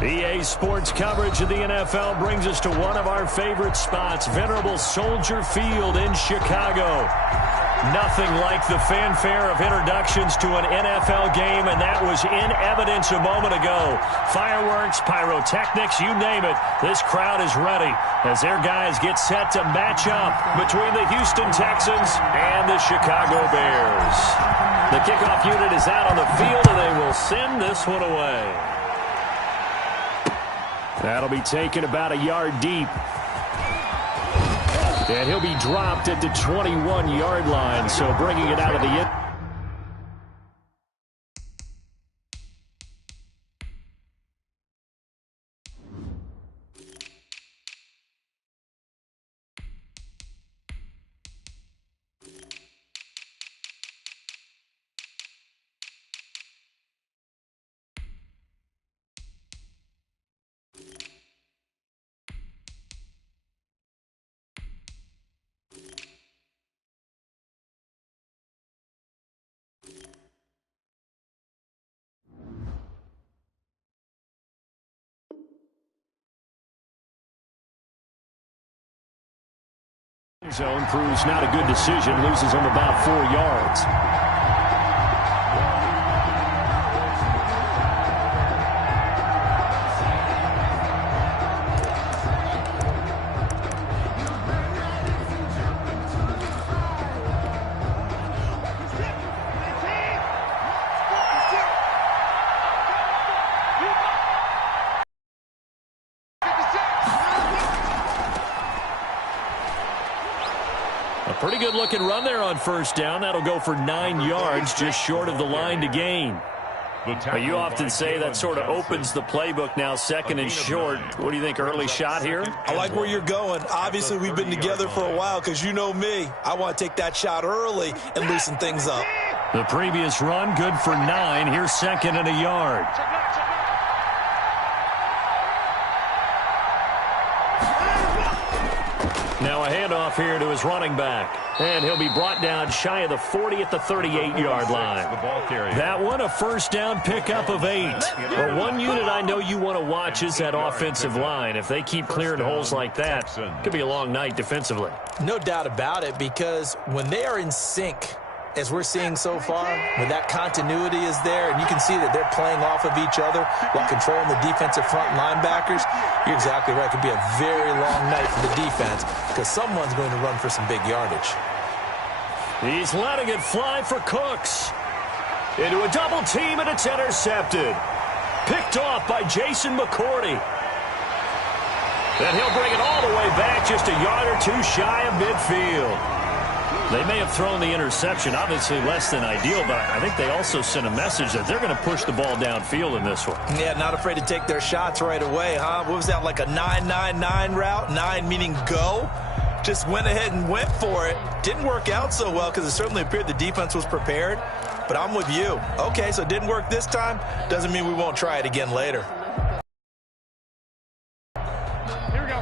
EA Sports coverage of the NFL brings us to one of our favorite spots, venerable Soldier Field in Chicago. Nothing like the fanfare of introductions to an NFL game, and that was in evidence a moment ago. Fireworks, pyrotechnics, you name it. This crowd is ready as their guys get set to match up between the Houston Texans and the Chicago Bears. The kickoff unit is out on the field, and they will send this one away. That'll be taken about a yard deep. And he'll be dropped at the 21-yard line, so bringing it out of the end. Zone proves not a good decision, loses him about 4 yards. Pretty good looking run there on first down. That'll go for 9 yards, just short of the line to gain. You often say that sort of opens the playbook now, second and short. What do you think, early shot here? I like where you're going. Obviously, we've been together for a while because you know me. I want to take that shot early and loosen things up. The previous run, good for 9. Here's second and a yard. Now a handoff here to his running back. And he'll be brought down shy of the 40 at the 38-yard line. That one, a first down pickup of 8. But one unit I know you want to watch is that offensive line. If they keep clearing holes like that, it could be a long night defensively. No doubt about it, because when they are in sync, as we're seeing so far, when that continuity is there and you can see that they're playing off of each other while controlling the defensive front linebackers, you're exactly right. It could be a very long night for the defense because someone's going to run for some big yardage. He's letting it fly for Cooks. Into a double team, and it's intercepted. Picked off by Jason McCourty. And he'll bring it all the way back, just a yard or two shy of midfield. They may have thrown the interception, obviously less than ideal, but I think they also sent a message that they're going to push the ball downfield in this one. Yeah, not afraid to take their shots right away, huh? What was that, like a 9-9-9 route? 9 meaning go? Just went ahead and went for it. Didn't work out so well because it certainly appeared the defense was prepared, but I'm with you. Okay, so it didn't work this time. Doesn't mean we won't try it again later.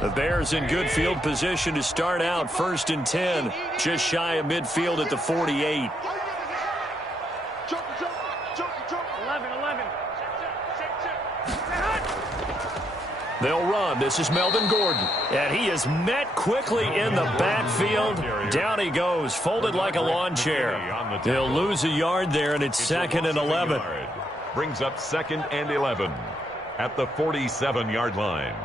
The Bears in good field position to start out, 1st and 10, just shy of midfield at the 48. 11. They'll run. This is Melvin Gordon. And he is met quickly in the backfield. Down he goes, folded like a lawn chair. They'll lose a yard there, and it's 2nd and 11. Brings up 2nd and 11 at the 47-yard line.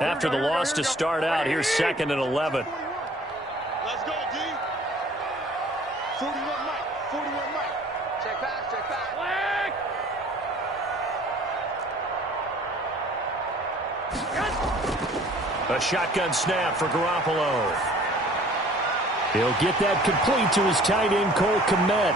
After the loss to start out, here's 2nd and 11. Let's go, D. 41 Mike. Check pass. A shotgun snap for Garoppolo. He'll get that complete to his tight end, Cole Kmet.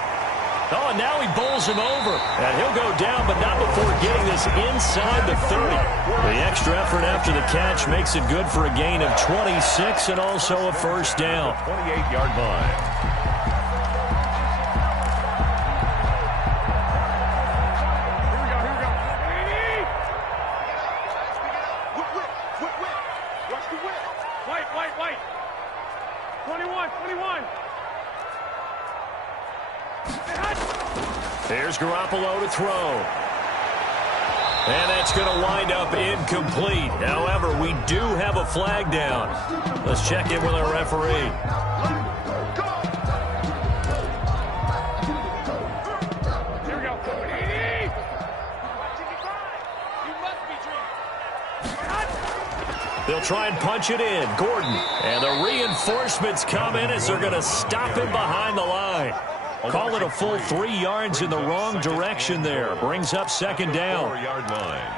Oh, and now he bowls him over. And he'll go down, but not before getting this inside the 30. The extra effort after the catch makes it good for a gain of 26 and also a first down. 28-yard line. White. 21 Here's Garoppolo to throw. And that's going to wind up incomplete. However, we do have a flag down. Let's check in with our referee. They'll try and punch it in. Gordon. And the reinforcements come in as they're going to stop him behind the line. Call it a full 3 yards in the wrong direction there. Brings up second down. 4-yard line.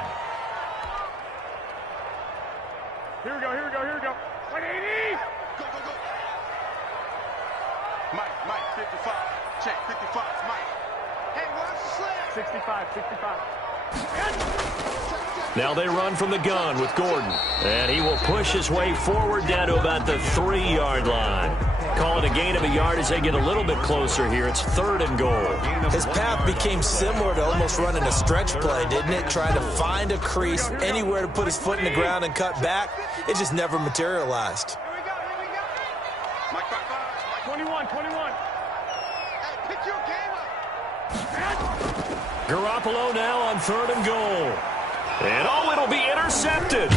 Here we go. 180. Go. Mike, 55. Check, 55. Mike. Hey, watch the slant. 65. Now they run from the gun with Gordon. And he will push his way forward down to about the 3-yard line. Call it a gain of a yard as they get a little bit closer here. It's 3rd and goal. His path became similar to almost running a stretch play, didn't it? Trying to find a crease, anywhere to put his foot in the ground and cut back. It just never materialized. Here we go. Mike, 21. Hey, pick your game up. Garoppolo now on 3rd and goal. And it'll be intercepted.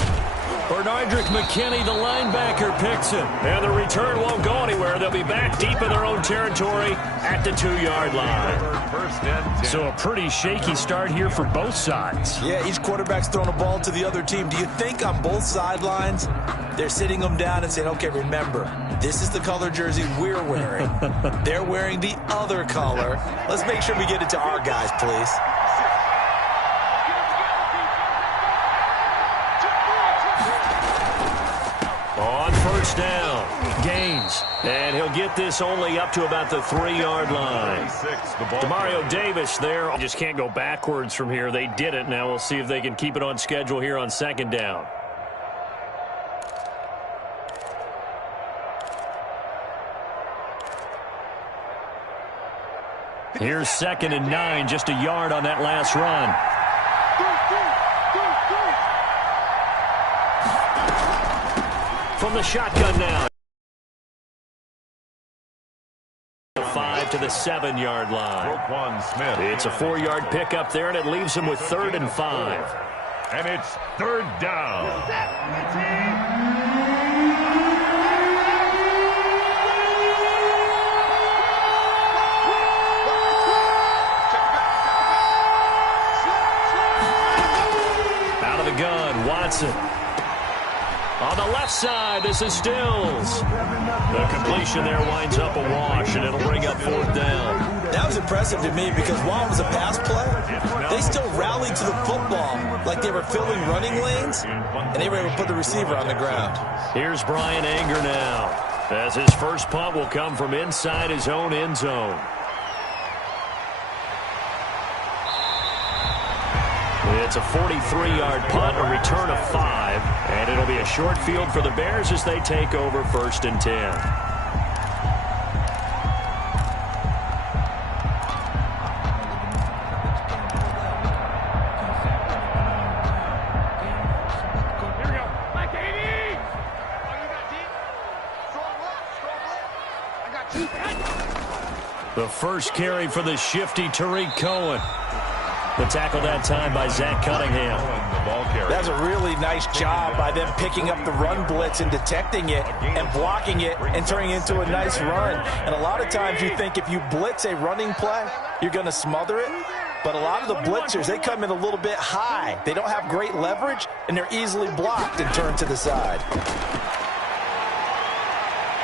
Bernardrick McKinney, the linebacker, picks it. And the return won't go anywhere. They'll be back deep in their own territory at the 2-yard line. So a pretty shaky start here for both sides. Yeah, each quarterback's throwing a ball to the other team. Do you think on both sidelines they're sitting them down and saying, okay, remember, this is the color jersey we're wearing. They're wearing the other color. Let's make sure we get it to our guys, please. On first down, Gaines. And he'll get this only up to about the 3-yard line. Demario Davis there. Just can't go backwards from here. They did it. Now we'll see if they can keep it on schedule here on 2nd down. Here's 2nd and 9, just a yard on that last run. From the shotgun now. 5 to the 7-yard line. It's a 4-yard pickup there, and it leaves him with 3rd and 5. And it's 3rd down. Out of the gun, Watson. On the left side, this is Stills. The completion there winds up a wash, and it'll bring up 4th down. That was impressive to me because while it was a pass play, they still rallied to the football like they were filling running lanes, and they were able to put the receiver on the ground. Here's Brian Anger now, as his first punt will come from inside his own end zone. It's a 43-yard punt, a return of 5, and it'll be a short field for the Bears as they take over 1st and 10. Here we go. Mike 80. Oh, you got deep? Strong left. I got 2. The first carry for the shifty Tariq Cohen. The tackle that time by Zach Cunningham. That was a really nice job by them picking up the run blitz and detecting it and blocking it and turning it into a nice run. And a lot of times you think if you blitz a running play, you're going to smother it. But a lot of the blitzers, they come in a little bit high. They don't have great leverage, and they're easily blocked and turned to the side.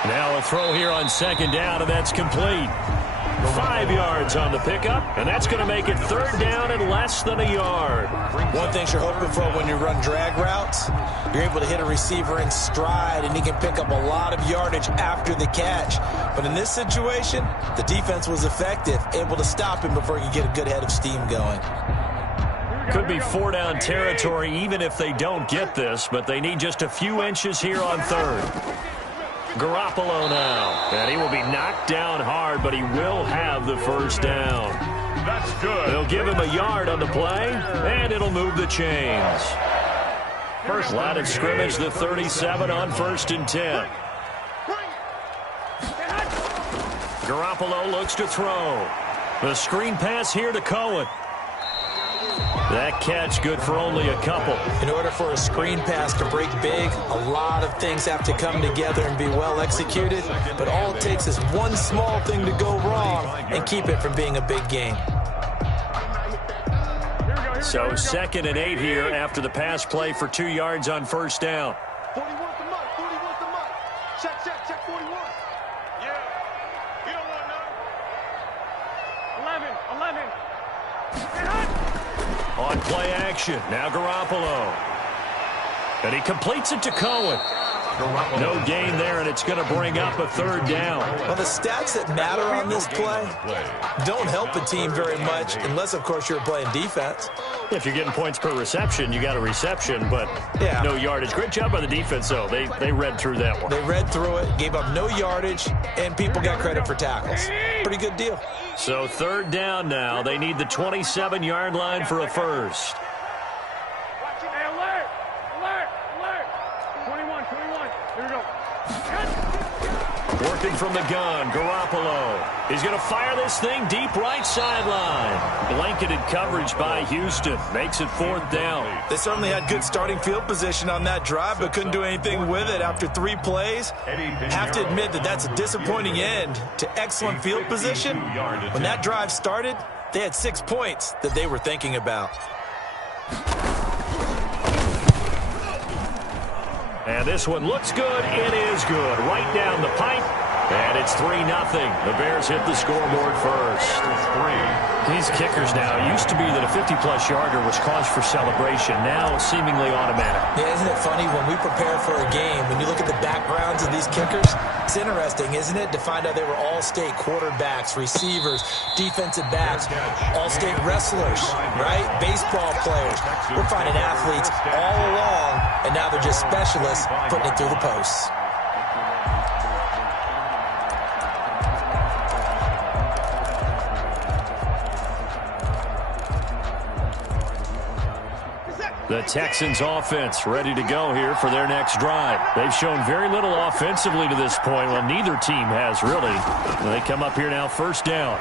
Now a throw here on 2nd down, and that's complete. 5 yards on the pickup, and that's going to make it 3rd down and less than a yard. One thing you're hoping for when you run drag routes, you're able to hit a receiver in stride, and he can pick up a lot of yardage after the catch. But in this situation, the defense was effective, able to stop him before he could get a good head of steam going. Could be 4-down territory even if they don't get this, but they need just a few inches here on 3rd. Garoppolo now, and he will be knocked down hard, but he will have the first down. That's good. They'll give him a yard on the play, and it'll move the chains. First line of scrimmage, the 37 on 1st and 10. Garoppolo looks to throw. The screen pass here to Cohen. That catch good for only a couple. In order for a screen pass to break big, a lot of things have to come together and be well executed. But all it takes is one small thing to go wrong and keep it from being a big game. So 2nd and 8 here after the pass play for 2 yards on first down. 41 to Mike. 41 to Mike. Check 41. Yeah. You don't want none. 11. On play action, now Garoppolo. And he completes it to Cohen. No gain there, and it's going to bring up a 3rd down. Well, the stats that matter on this play don't help a team very much unless, of course, you're playing defense. If you're getting points per reception, you got a reception, but no yardage. Great job by the defense, though. They read through that one. They read through it, gave up no yardage, and people got credit for tackles. Pretty good deal. So 3rd down now. They need the 27-yard line for a first. Hey, alert! 21. Here we go. Working from the gun, Garoppolo. He's going to fire this thing deep right sideline. Blanketed coverage by Houston. Makes it 4th down. They certainly had good starting field position on that drive, but couldn't do anything with it after 3 plays. Have to admit that that's a disappointing end to excellent field position. When that drive started, they had 6 points that they were thinking about. And this one looks good. It is good. Right down the pipe. And it's 3-0. The Bears hit the scoreboard first. These kickers now, it used to be that a 50-plus yarder was cause for celebration. Now seemingly automatic. Yeah, isn't it funny when we prepare for a game, when you look at the backgrounds of these kickers, it's interesting, isn't it, to find out they were all-state quarterbacks, receivers, defensive backs, all-state wrestlers, right? Baseball players. We're finding athletes all along, and now they're just specialists putting it through the posts. The Texans offense ready to go here for their next drive. They've shown very little offensively to this point. Well, neither team has really. They come up here now 1st down.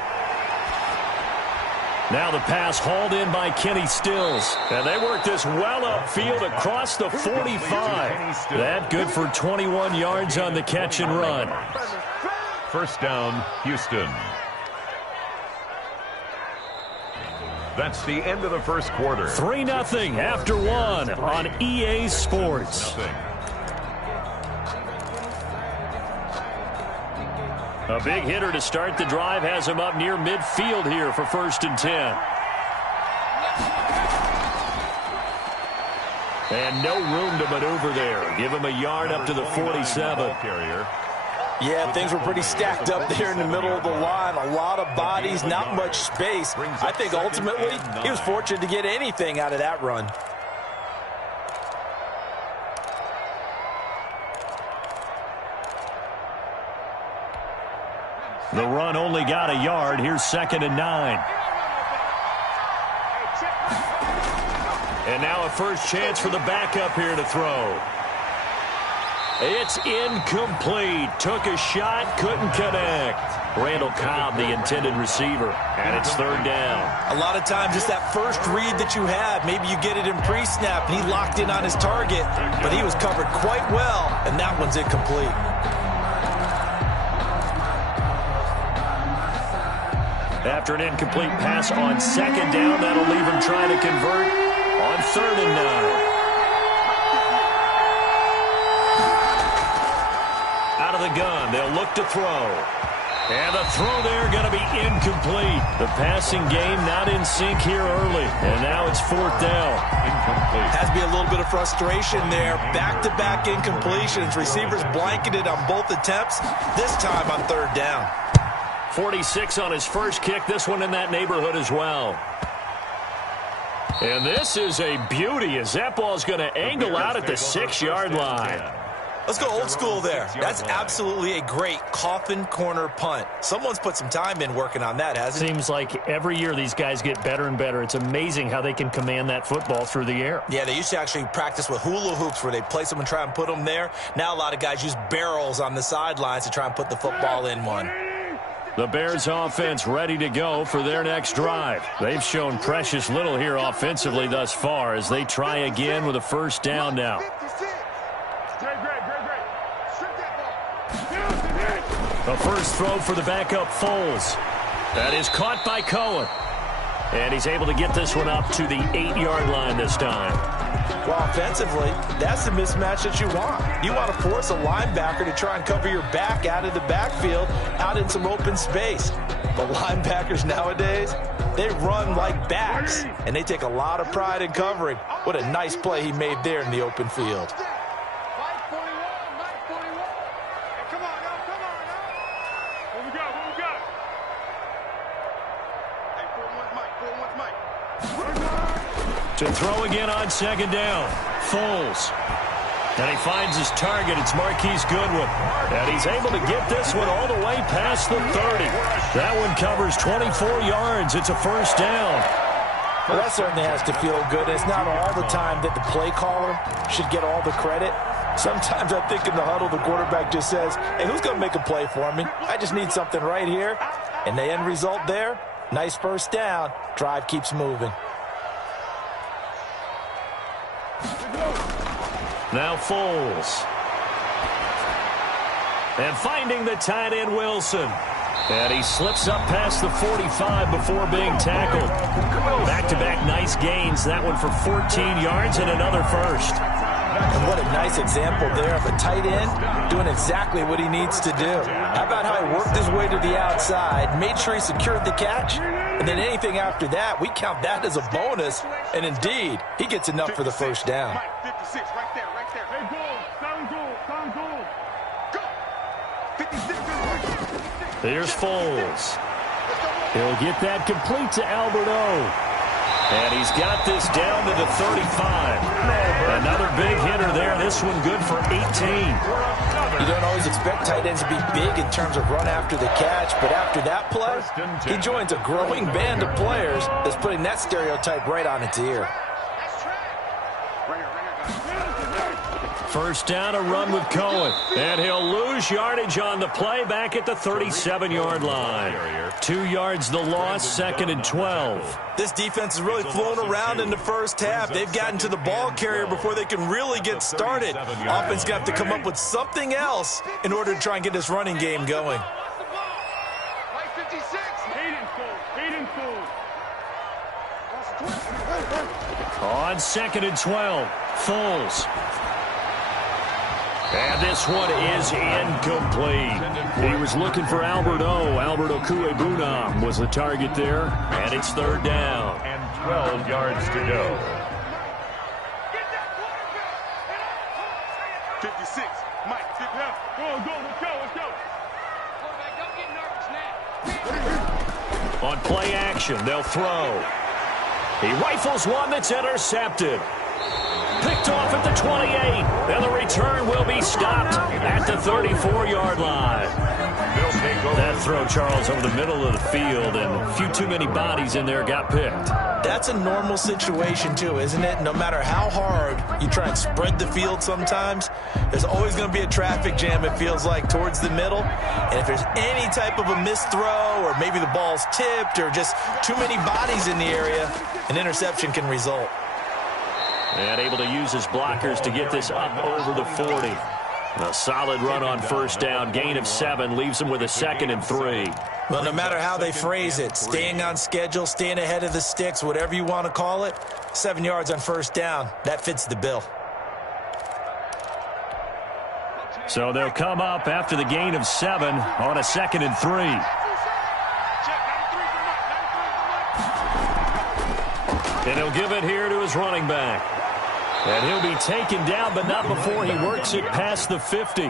Now the pass hauled in by Kenny Stills. And they work this well upfield across the 45. That good for 21 yards on the catch and run. 1st down, Houston. That's the end of the 1st quarter. 3-0 after 1 on EA Sports. A big hitter to start the drive has him up near midfield here for 1st and 10. And no room to maneuver there. Give him a yard up to the 47. Yeah, things were pretty stacked up there in the middle of the line. A lot of bodies, not much space. I think ultimately he was fortunate to get anything out of that run. The run only got a yard. Here's 2nd and 9. And now a first chance for the backup here to throw. It's incomplete. Took a shot, couldn't connect. Randall Cobb, the intended receiver, and it's 3rd down. A lot of times it's that first read that you have. Maybe you get it in pre-snap, and he locked in on his target, but he was covered quite well, and that one's incomplete. After an incomplete pass on 2nd down, that'll leave him trying to convert on 3rd and 9. Out of the gun, they'll look to throw. And the throw there going to be incomplete. The passing game not in sync here early. And now it's 4th down. Incomplete. Has to be a little bit of frustration there. Back-to-back incompletions. Receivers blanketed on both attempts. This time on 3rd down. 46 on his first kick. This one in that neighborhood as well. And this is a beauty as that ball's going to angle out at the 6-yard line. Let's go old school there. That's absolutely a great coffin corner punt. Someone's put some time in working on that, hasn't it? Seems like every year these guys get better and better. It's amazing how they can command that football through the air. Yeah, they used to actually practice with hula hoops where they place them and try and put them there. Now a lot of guys use barrels on the sidelines to try and put the football in one. The Bears offense ready to go for their next drive. They've shown precious little here offensively thus far as they try again with a first down now. The first throw for the backup Foles. That is caught by Cohen. And he's able to get this one up to the 8-yard line this time. Well, offensively, that's the mismatch that you want. You want to force a linebacker to try and cover your back out of the backfield, out in some open space. But linebackers nowadays, they run like backs, and they take a lot of pride in covering. What a nice play he made there in the open field. To throw again on second down. Foles. And he finds his target. It's Marquise Goodwin. And he's able to get this one all the way past the 30. That one covers 24 yards. It's a first down. Well, that certainly has to feel good. It's not all the time that the play caller should get all the credit. Sometimes I think in the huddle, the quarterback just says, hey, who's going to make a play for me? I just need something right here. And the end result there, nice first down. Drive keeps moving. Now Foles. And finding the tight end Wilson. And he slips up past the 45 before being tackled. Back-to-back nice gains. That one for 14 yards and another first. And what a nice example there of a tight end doing exactly what he needs to do. How about how he worked his way to the outside, made sure he secured the catch, and then anything after that, we count that as a bonus. And indeed, he gets enough for the first down. 56, right there, right there. Hey, sound goal. Go. 56. Here's Foles. He'll get that complete to Alberto. And he's got this down to the 35. Another big hitter there. This one good for 18. You don't always expect tight ends to be big in terms of run after the catch, but after that play, he joins a growing band of players that's putting that stereotype right on its ear. First down, a run with Cohen. And he'll lose yardage on the play back at the 37-yard line. 2 yards the loss, second and 12. This defense has really flown around in the first half. They've gotten to the ball carrier before they can really get started. Offense got to come up with something else in order to try and get this running game going. On second and 12, Foles. And this one is incomplete. He was looking for Alberto. Alberto Kuebuna was the target there. And it's third down. And 12 yards to go. 56. Mike, let's go. Quarterback, don't get nervous now. On play action, they'll throw. He rifles one that's intercepted. Picked off at the 28, and the return will be stopped at the 34-yard line. That throw, Charles, over the middle of the field, and a few too many bodies in there got picked. That's a normal situation, too, isn't it? No matter how hard you try and spread the field sometimes, there's always going to be a traffic jam, it feels like, towards the middle. And if there's any type of a missed throw, or maybe the ball's tipped, or just too many bodies in the area, an interception can result. And able to use his blockers to get this up over the 40. A solid run on first down. Gain of 7 leaves him with a second and 3. Well, no matter how they phrase it, staying on schedule, staying ahead of the sticks, whatever you want to call it, 7 yards on first down, that fits the bill. So they'll come up after the gain of 7 on a second and 3. And he'll give it here to his running back. And he'll be taken down, but not before he works it past the 50.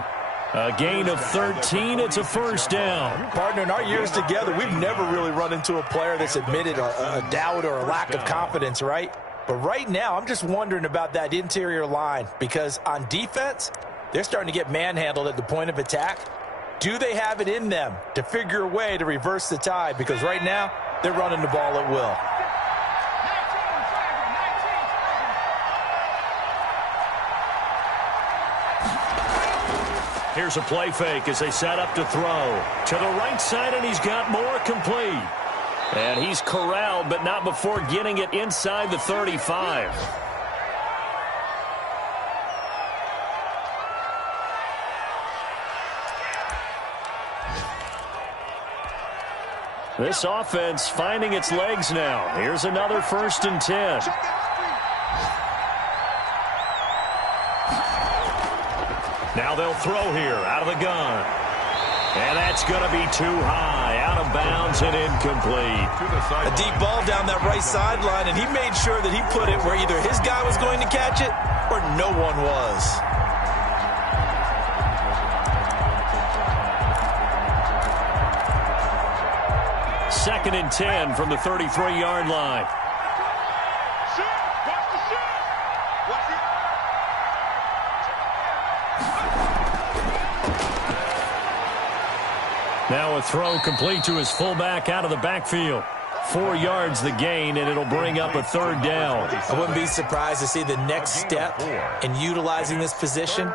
A gain of 13. It's a first down. Partner, in our years together, we've never really run into a player that's admitted a doubt or a lack of confidence, right? But right now, I'm just wondering about that interior line, because on defense, they're starting to get manhandled at the point of attack. Do they have it in them to figure a way to reverse the tide? Because right now, they're running the ball at will. Here's a play fake as they set up to throw. To the right side, and he's got more complete. And he's corralled, but not before getting it inside the 35. This offense finding its legs now. Here's another 1st and 10. Now they'll throw here out of the gun. And that's going to be too high, out of bounds and incomplete. A deep ball down that right sideline, and he made sure that he put it where either his guy was going to catch it or no one was. Second and 10 from the 33-yard line. Now a throw complete to his fullback out of the backfield. 4 yards the gain, and it'll bring up a 3rd down. I wouldn't be surprised to see the next step in utilizing this position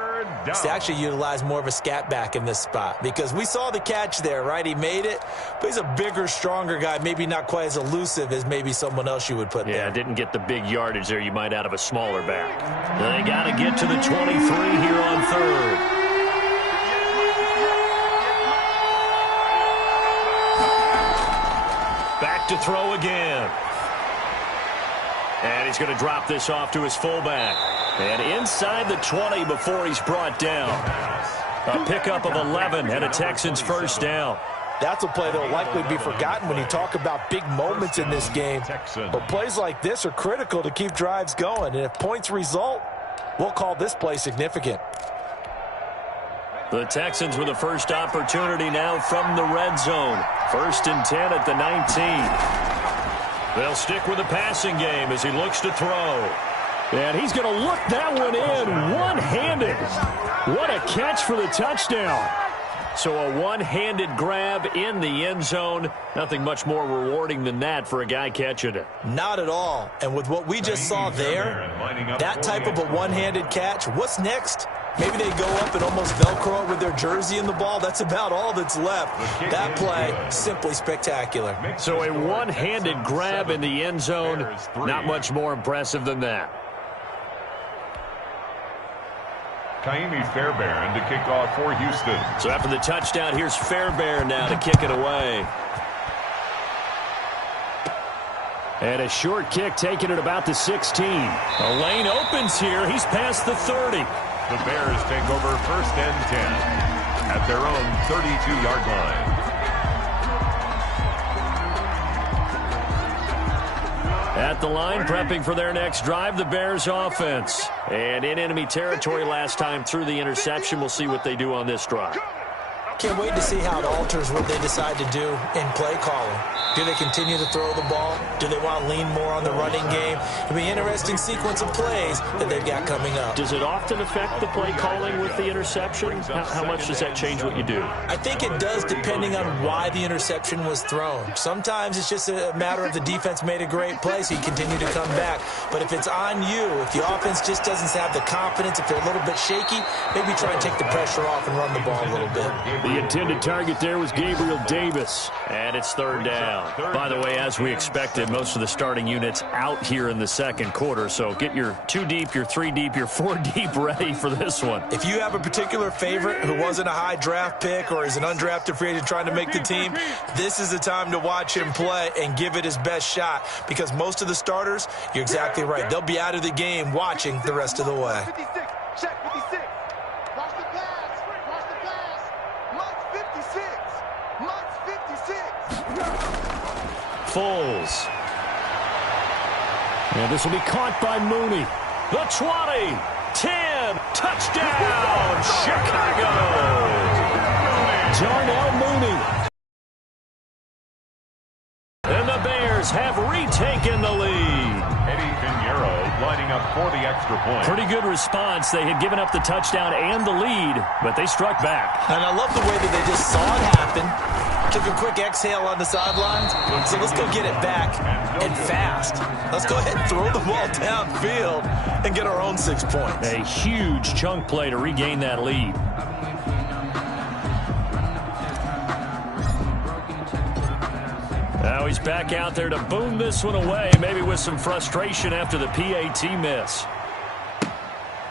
is to actually utilize more of a scat back in this spot, because we saw the catch there, right? He made it, but he's a bigger, stronger guy, maybe not quite as elusive as maybe someone else you would put there. Yeah, didn't get the big yardage there you might out of a smaller back. They got to get to the 23 here on 3rd. Back to throw again. And he's going to drop this off to his fullback. And inside the 20 before he's brought down. A pickup of 11 and a Texans 1st down. That's a play that will likely be forgotten when you talk about big moments in this game. But plays like this are critical to keep drives going. And if points result, we'll call this play significant. The Texans with the first opportunity now from the red zone. 1st and 10 at the 19. They'll stick with the passing game as he looks to throw. And he's going to look that one in one-handed. What a catch for the touchdown. So a one-handed grab in the end zone. Nothing much more rewarding than that for a guy catching it. Not at all. And with what we just saw there, that type of a one-handed catch, what's next? Maybe they go up and almost Velcro it with their jersey in the ball. That's about all that's left. That play, simply spectacular. So a one-handed grab in the end zone, not much more impressive than that. Kaimi Fairbairn to kick off for Houston. So after the touchdown, here's Fairbairn now to kick it away. And a short kick taken at about the 16. A lane opens here. He's past the 30. The Bears take over 1st and 10 at their own 32-yard line. At the line, prepping for their next drive, the Bears offense. And in enemy territory last time through the interception. We'll see what they do on this drive. Can't wait to see how it alters what they decide to do in play calling. Do they continue to throw the ball? Do they want to lean more on the running game? It'll be an interesting sequence of plays that they've got coming up. Does it often affect the play calling with the interception? How much does that change what you do? I think it does, depending on why the interception was thrown. Sometimes it's just a matter of the defense made a great play, so you continue to come back. But if it's on you, if the offense just doesn't have the confidence, if they're a little bit shaky, maybe try and take the pressure off and run the ball a little bit. The intended target there was Gabriel Davis. And it's 3rd down. By the way, as we expected, most of the starting units out here in the second quarter. So get your 2 deep, your 3 deep, your 4 deep ready for this one. If you have a particular favorite who wasn't a high draft pick or is an undrafted free agent trying to make the team, this is the time to watch him play and give it his best shot, because most of the starters, you're exactly right, they'll be out of the game watching the rest of the way. 56, check 56. Watch the pass. Watch the pass. Mutt's 56. Mutt's 56. Foles. And this will be caught by Mooney. The 20, 10, touchdown, Chicago. Darnell Mooney. And the Bears have retaken the lead. Eddie Pinheiro lining up for the extra point. Pretty good response. They had given up the touchdown and the lead, but they struck back. And I love the way that they just saw it happen. Took a quick exhale on the sidelines. So let's go get it back and fast. Let's go ahead and throw the ball downfield and get our own 6 points. A huge chunk play to regain that lead. Now he's back out there to boom this one away, maybe with some frustration after the PAT miss.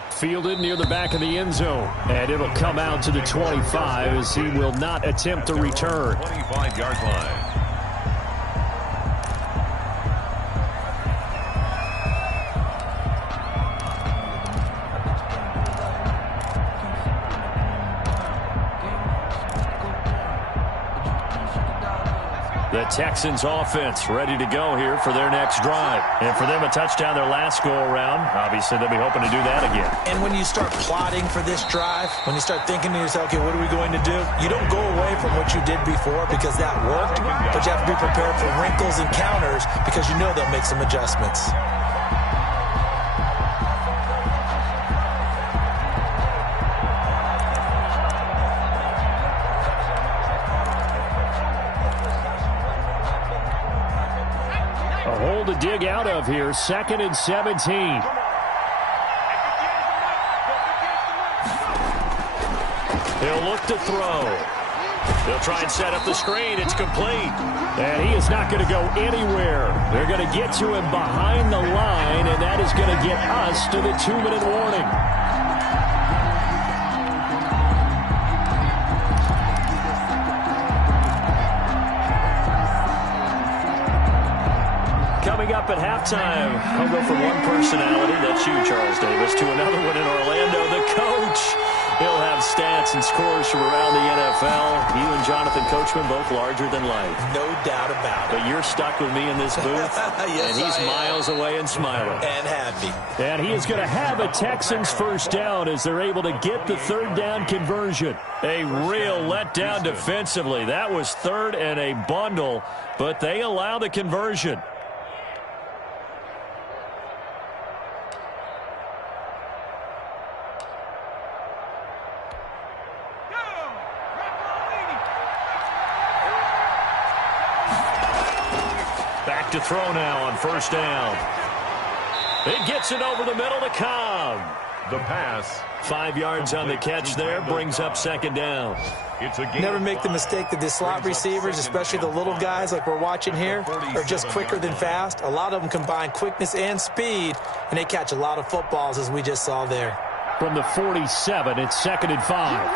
Fielded near the back of the end zone, and it'll come out to the 25 as he will not attempt to return. 25-yard line. The Texans offense ready to go here for their next drive. And for them, a touchdown their last go-around. Obviously, they'll be hoping to do that again. And when you start plotting for this drive, when you start thinking to yourself, okay, what are we going to do? You don't go away from what you did before because that worked, but you have to be prepared for wrinkles and counters because you know they'll make some adjustments. To dig out of here, 2nd and 17. He'll look to throw. He'll try and set up the screen. It's complete. And he is not going to go anywhere. They're going to get to him behind the line, and that is going to get us to the 2-minute warning. Coming up at halftime, I'll go from one personality, that's you, Charles Davis, to another one in Orlando, the coach. He'll have stats and scores from around the NFL. You and Jonathan Coachman, both larger than life. No doubt about it. But you're stuck with me in this booth, yes, and he's miles away and smiling. And happy. And he is going to have a Texans first down as they're able to get the third down conversion. A real letdown defensively. That was third and a bundle, but they allow the conversion. To throw now on first down. It gets it over the middle to Cobb. The pass. 5 yards on the catch there, brings up 2nd down. It's a Never make the mistake that the slot receivers, especially the little guys like we're watching here, are just quicker than fast. A lot of them combine quickness and speed, and they catch a lot of footballs, as we just saw there. From the 47, it's 2nd and 5.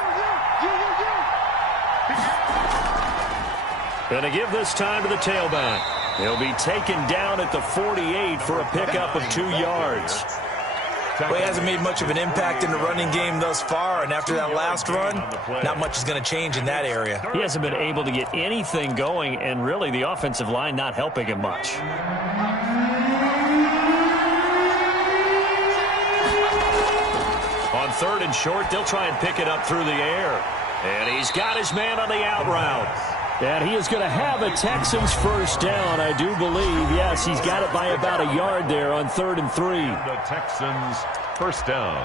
Going to give this time to the tailback. He'll be taken down at the 48 for a pickup of 2 yards. Well, he hasn't made much of an impact in the running game thus far, and after that last run, not much is going to change in that area. He hasn't been able to get anything going, and really the offensive line not helping him much. On 3rd and short, they'll try and pick it up through the air. And he's got his man on the out route. And he is going to have a Texans first down, I do believe. Yes, he's got it by about a yard there on 3rd and 3. The Texans first down.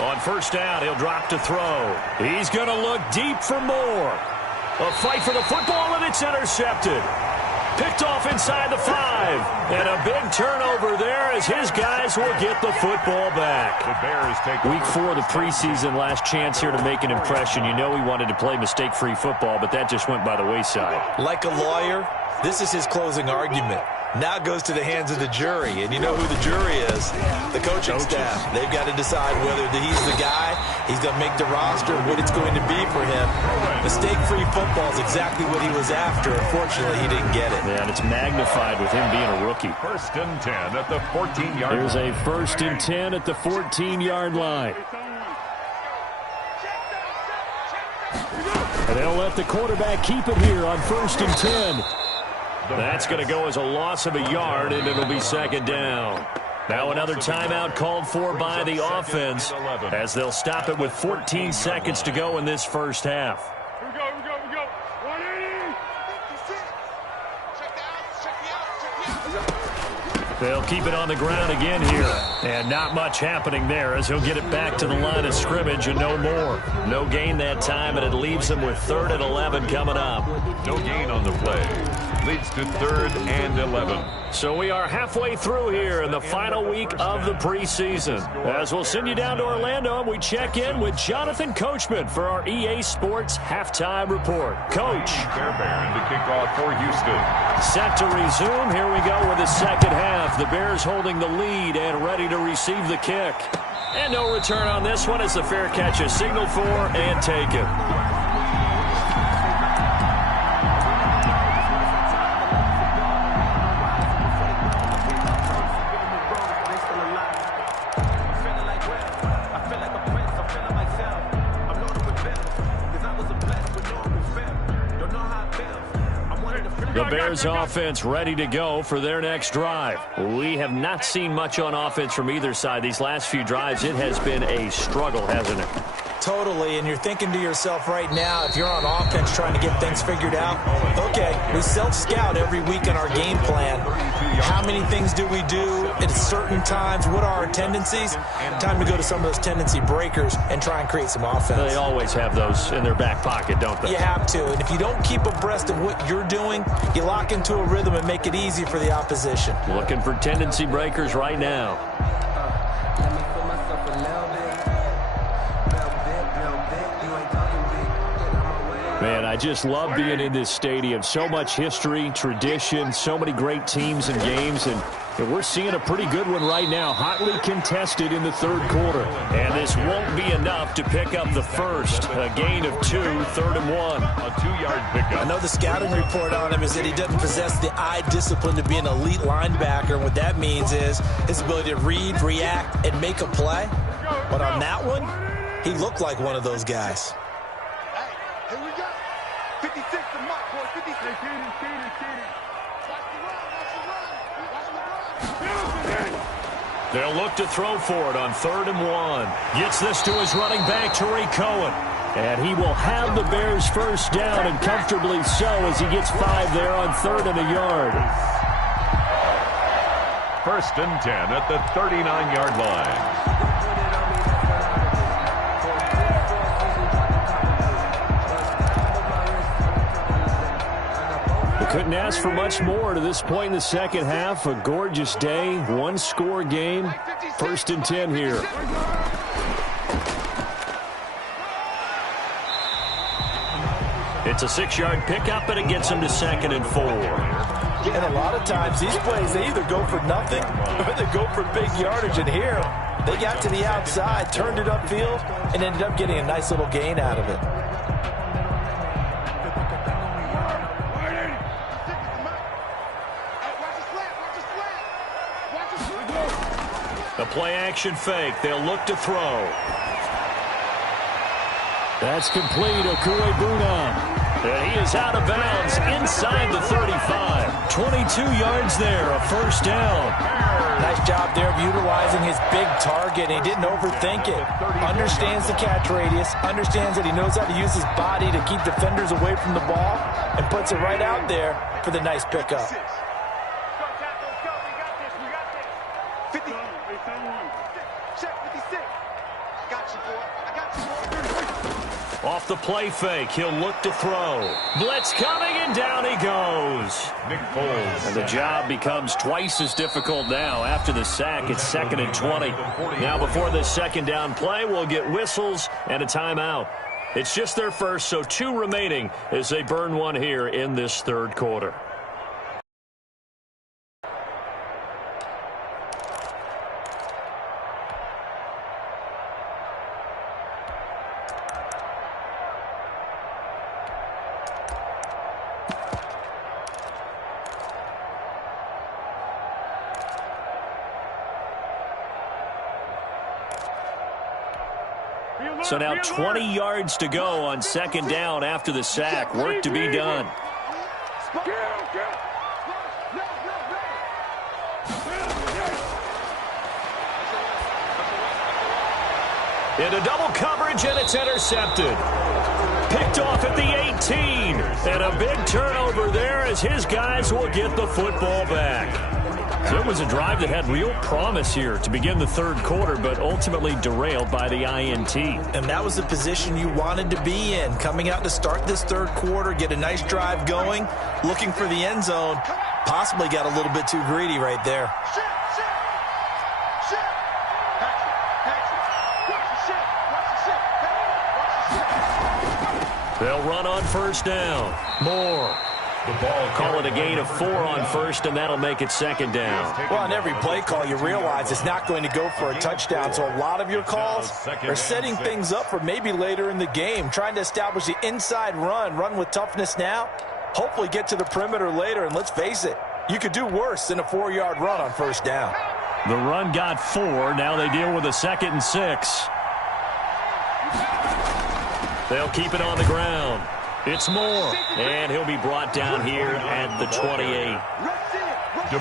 On first down, he'll drop to throw. He's going to look deep for more. A fight for the football, and it's intercepted. Picked off inside the 5. And a big turnover there as his guys will get the football back. The Bears take Week 4 of the preseason, last chance here to make an impression. You know he wanted to play mistake-free football, but that just went by the wayside. Like a lawyer, this is his closing argument. Now it goes to the hands of the jury, and you know who the jury is. The coaching staff. They've got to decide whether he's the guy, he's going to make the roster, what it's going to be for him. Mistake-free football is exactly what he was after. Unfortunately, he didn't get it. Yeah, and it's magnified with him being a rookie. 1st and 10 at the 14-yard line. There's a 1st and 10 at the 14-yard line. And they'll let the quarterback keep it here on 1st and 10. That's going to go as a loss of a yard, and it'll be 2nd down. Now another timeout called for by the offense as they'll stop it with 14 seconds to go in this first half. Here we go. 180. They'll keep it on the ground again here. And not much happening there as he'll get it back to the line of scrimmage and no more. No gain that time, and it leaves them with 3rd and 11 coming up. No gain on the play. Leads to 3rd and 11. So we are halfway through here in the final week of the preseason. As we'll send you down to Orlando, and we check in with Jonathan Coachman for our EA Sports Halftime Report. Coach. Fairbairn to kick off for Houston. Set to resume. Here we go with the second half. The Bears holding the lead and ready to receive the kick. And no return on this one as the fair catch is signaled for and taken. The Bears offense ready to go for their next drive. We have not seen much on offense from either side. These last few drives, it has been a struggle, hasn't it? Totally, and you're thinking to yourself right now, if you're on offense trying to get things figured out, okay, we self-scout every week in our game plan. How many things do we do at certain times? What are our tendencies? Time to go to some of those tendency breakers and try and create some offense. They always have those in their back pocket, don't they? You have to, and if you don't keep abreast of what you're doing, you lock into a rhythm and make it easy for the opposition. Looking for tendency breakers right now. Man, I just love being in this stadium. So much history, tradition, so many great teams and games, and we're seeing a pretty good one right now, hotly contested in the third quarter. And this won't be enough to pick up the first. A gain of 2, 3rd and 1. A 2-yard pickup. I know the scouting report on him is that he doesn't possess the eye discipline to be an elite linebacker. What that means is his ability to read, react, and make a play. But on that one, he looked like one of those guys. Here we go. 56 to mark, boy. 56. Watch the run. They'll look to throw for it on 3rd and 1. Gets this to his running back, Tariq Cohen. And he will have the Bears first down, and comfortably so as he gets 5 there on 3rd and a yard. 1st and 10 at the 39-yard line. Couldn't ask for much more to this point in the second half. A gorgeous day, one-score game. 1st and 10 here. It's a 6-yard pickup, and it gets him to 2nd and 4. And a lot of times these plays, they either go for nothing or they go for big yardage. And here, they got to the outside, turned it upfield, and ended up getting a nice little gain out of it. The play-action fake. They'll look to throw. That's complete. Okuwebuna. And he is out of bounds inside the 35. 22 yards there, a first down. Nice job there of utilizing his big target. He didn't overthink it. Understands the catch radius. Understands that he knows how to use his body to keep defenders away from the ball. And puts it right out there for the nice pickup. Off the play fake, he'll look to throw. Blitz coming, and down he goes. Nick Foles. And the job becomes twice as difficult now. After the sack, it's 2nd and 20. Now before this second down play, we'll get whistles and a timeout. It's just their first, so 2 remaining as they burn one here in this third quarter. So now 20 yards to go on second down after the sack. Work to be done. Into double coverage, and it's intercepted. Picked off at the 18. And a big turnover there as his guys will get the football back. So it was a drive that had real promise here to begin the third quarter, but ultimately derailed by the INT. And that was the position you wanted to be in, coming out to start this third quarter, get a nice drive going, looking for the end zone. Possibly got a little bit too greedy right there. They'll run on first down. Moore. The ball, call it a gain of 4 on first, and that'll make it second down. Well, on every play call, you realize it's not going to go for a touchdown. So a lot of your calls are setting things up for maybe later in the game, trying to establish the inside run with toughness now, hopefully get to the perimeter later. And let's face it, you could do worse than a 4-yard run on first down. The run got 4. Now they deal with a 2nd and 6. They'll keep it on the ground. It's Moore, and he'll be brought down here at the 28.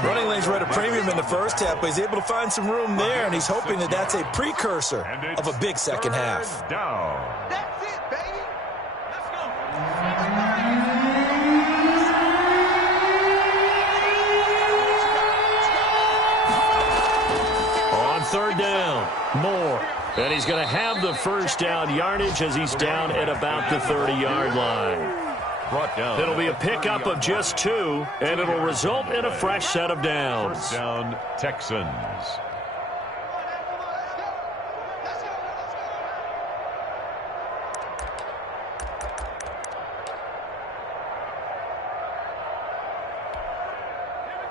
Running lanes were at a premium in the first half, but he's able to find some room there, and he's hoping that that's a precursor of a big second half. That's it, baby. Let's go. On third down, Moore. And he's going to have the first down yardage as he's down at about the 30-yard line. Brought down. It'll be a pickup of just 2, and it'll result in a fresh set of downs. First down, Texans.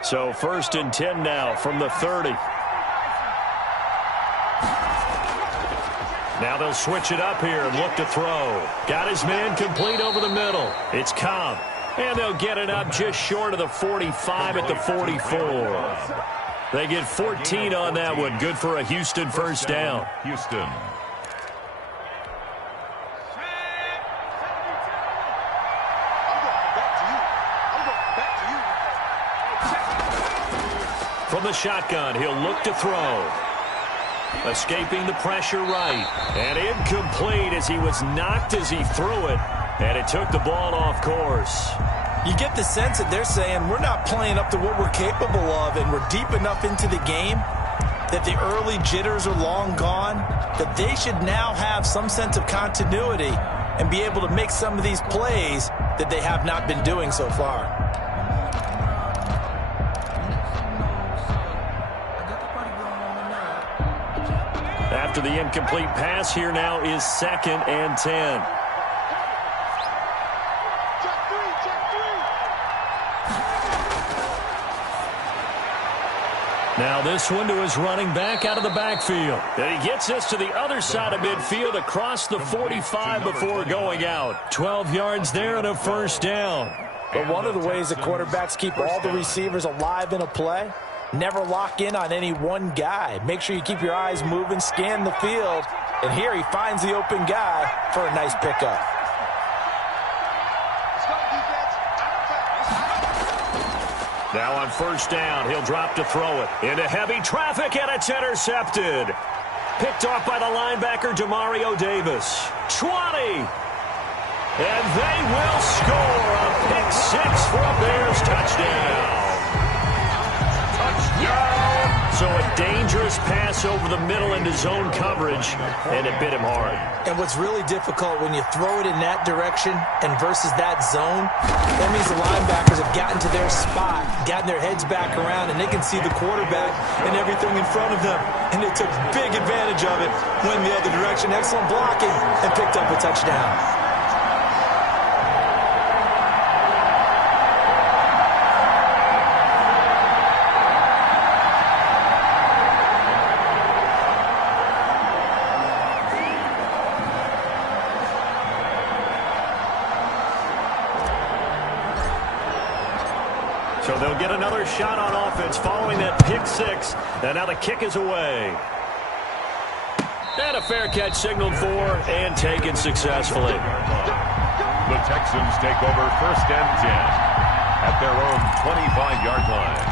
So first and 10 now from the 30. Now they'll switch it up here and look to throw. Got his man complete over the middle. It's Cobb. And they'll get it up just short of the 45 at the 44. They get 14 on that one. Good for a Houston first down. Houston. From the shotgun, he'll look to throw. Escaping the pressure right. And incomplete as he was knocked as he threw it. And it took the ball off course. You get the sense that they're saying we're not playing up to what we're capable of, and we're deep enough into the game that the early jitters are long gone, that they should now have some sense of continuity and be able to make some of these plays that they have not been doing so far. After the incomplete pass, here now is 2nd and 10. Now this one to his running back out of the backfield. And he gets this to the other side of midfield across the 45 before going out. 12 yards there and a first down. But one of the ways that quarterbacks keep all the receivers alive in a play, never lock in on any one guy. Make sure you keep your eyes moving, scan the field. And here he finds the open guy for a nice pickup. Now on first down, he'll drop to throw it. Into heavy traffic, and it's intercepted. Picked off by the linebacker, Demario Davis. 20. And they will score a pick-6 for a Bears touchdown. So a dangerous pass over the middle into zone coverage, and it bit him hard. And what's really difficult when you throw it in that direction and versus that zone, that means the linebackers have gotten to their spot, gotten their heads back around, and they can see the quarterback and everything in front of them. And they took big advantage of it, went the other direction, excellent blocking, and picked up a touchdown. So they'll get another shot on offense following that pick-6. And now the kick is away. And a fair catch signaled for and taken successfully. The Texans take over first and 10 at their own 25-yard line.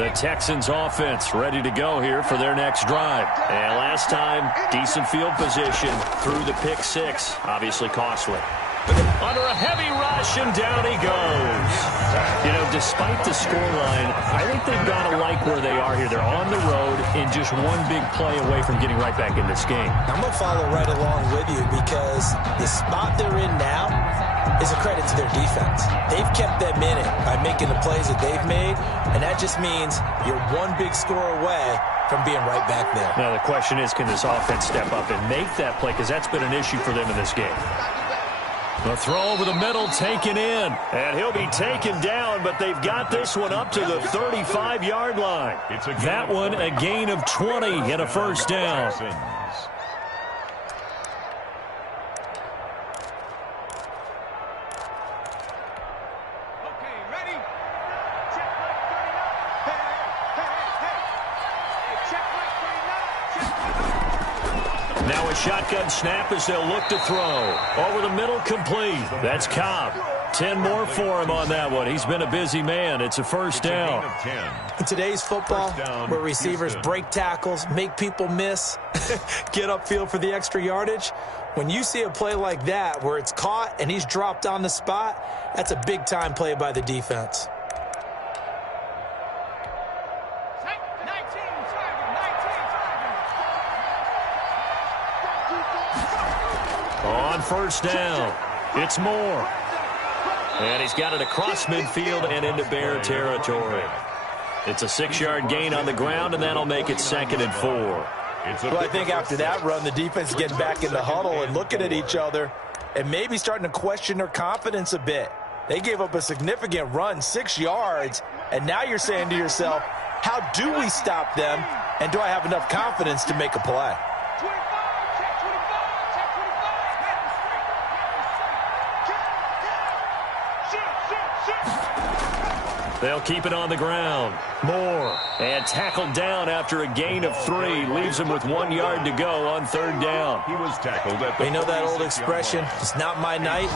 The Texans offense ready to go here for their next drive. And last time, decent field position through the pick six. Obviously costly. Under a heavy rush, and down he goes. You know, despite the scoreline, I think they've got to like where they are here. They're on the road and just one big play away from getting right back in this game. I'm going to follow right along with you because the spot they're in now is a credit to their defense. They've kept them in it by making the plays that they've made, and that just means you're one big score away from being right back there. Now, the question is, can this offense step up and make that play? Because that's been an issue for them in this game. The throw over the middle taken in. And he'll be taken down, but they've got this one up to the 35-yard line. That one a gain of 20 and a first down. Now a shotgun snap as they'll look to throw. Over the middle, complete. That's Cobb. 10 more for him on that one. He's been a busy man. It's a first down. In today's football, where receivers break tackles, make people miss, get upfield for the extra yardage, when you see a play like that where it's caught and he's dropped on the spot, that's a big-time play by the defense. On first down, it's Moore. And he's got it across midfield and into Bear territory. It's a 6-yard gain on the ground, and that'll make it 2nd and 4. Well, I think after that run, the defense is getting back in the huddle and looking at each other and maybe starting to question their confidence a bit. They gave up a significant run, 6 yards, and now you're saying to yourself, how do we stop them, and do I have enough confidence to make a play? They'll keep it on the ground. Moore, and tackled down after a gain of 3. Leaves him with 1 yard to go on 3rd down. He was tackled at the you know that old expression, it's not my night?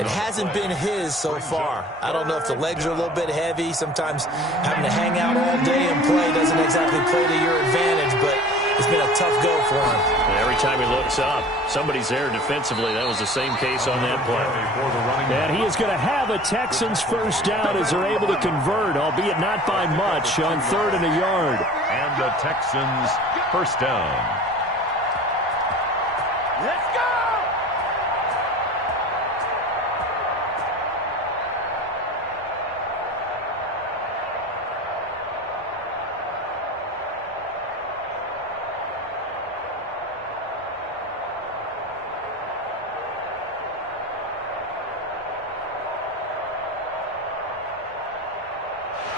It hasn't been his so far. I don't know if the legs are a little bit heavy. Sometimes having to hang out all day and play doesn't exactly play to your advantage, but it's been a tough go for him. And every time he looks up, somebody's there defensively. That was the same case on that play. And he is going to have a Texans first down as they're able to convert, albeit not by much, on 3rd and a yard. And the Texans first down. Let's go!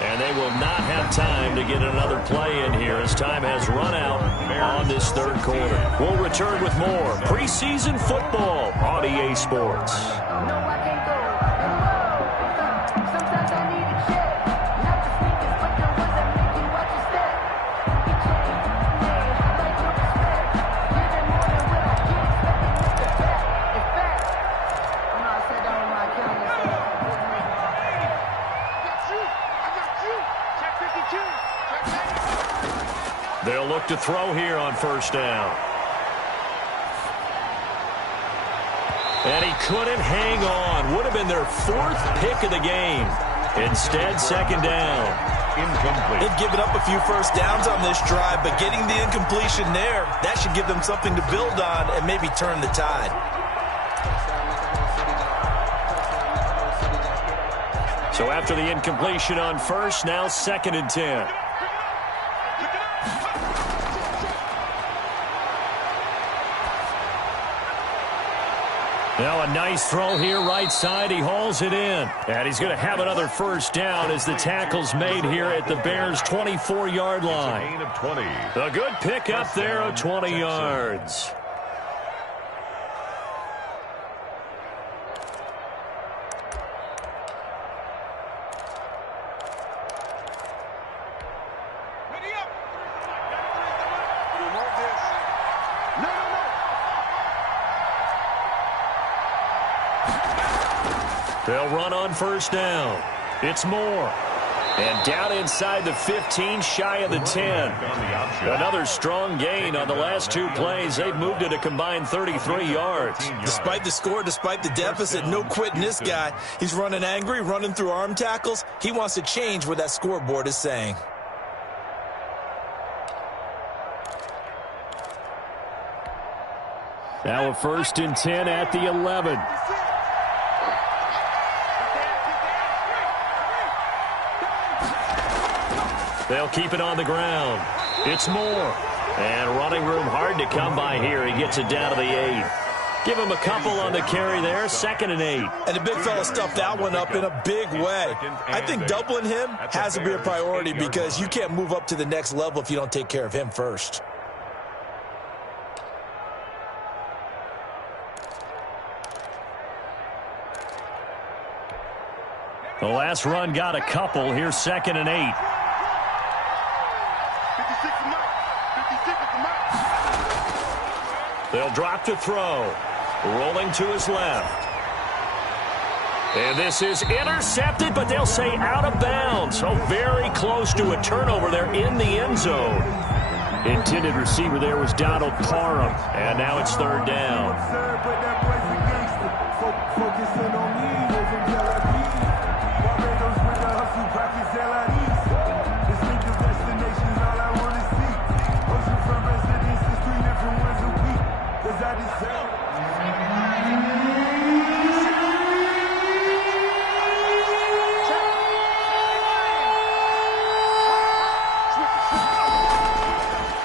And they will not have time to get another play in here as time has run out on this 3rd quarter. We'll return with more preseason football on EA Sports. They'll look to throw here on first down. And he couldn't hang on. Would have been their 4th pick of the game. Instead, 2nd down. Incomplete. They've given up a few first downs on this drive, but getting the incompletion there, that should give them something to build on and maybe turn the tide. So after the incompletion on first, now 2nd and 10. Now a nice throw here right side. He hauls it in. And he's going to have another first down as the tackle's made here at the Bears' 24-yard line. It's a gain of 20. A good pick up there of 20 yards. They'll run on first down. It's Moore. And down inside the 15, shy of the 10. Another strong gain on the last two plays. They've moved it a combined 33 yards. Despite the score, despite the deficit, no quitting this guy. He's running angry, running through arm tackles. He wants to change what that scoreboard is saying. Now a 1st and 10 at the 11. They'll keep it on the ground. It's Moore. And running room hard to come by here. He gets it down to the 8. Give him a couple on the carry there. 2nd and 8. And the big fella stuffed that one up in a big way. I think doubling him has to be a priority because you can't move up to the next level if you don't take care of him first. The last run got a couple. Here's 2nd and 8. They'll drop to throw. Rolling to his left. And this is intercepted, but they'll say out of bounds. So very close to a turnover there in the end zone. Intended receiver there was Donald Parham. And now it's 3rd down.